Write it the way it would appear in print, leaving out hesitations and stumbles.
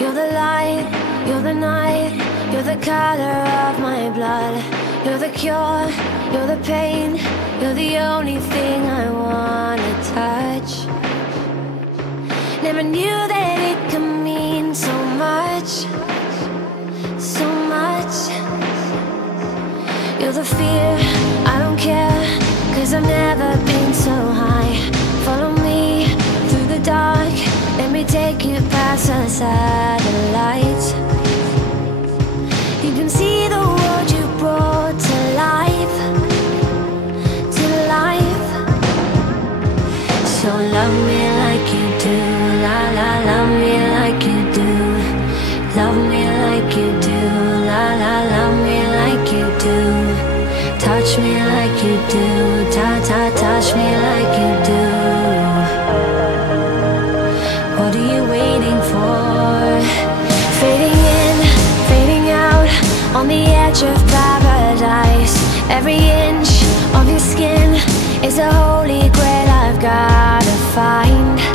You're the light, you're the night, you're the color of my blood. You're the cure, you're the pain, you're the only thing I wanna touch. Never knew that it could mean so much, so much. You're the fear, I don't care, 'cause I've never been so high. Follow me through the dark, let me take you past the satellites. You can see the world you brought to life, to life. So love me like you do, la la, love me like you do. Love me like you do, la la, love me like you do. Touch me like you do, ta ta, touch me like you do. What are you waiting for? Fading in, fading out, on the edge of paradise. Every inch of your skin is a holy grail I've gotta find.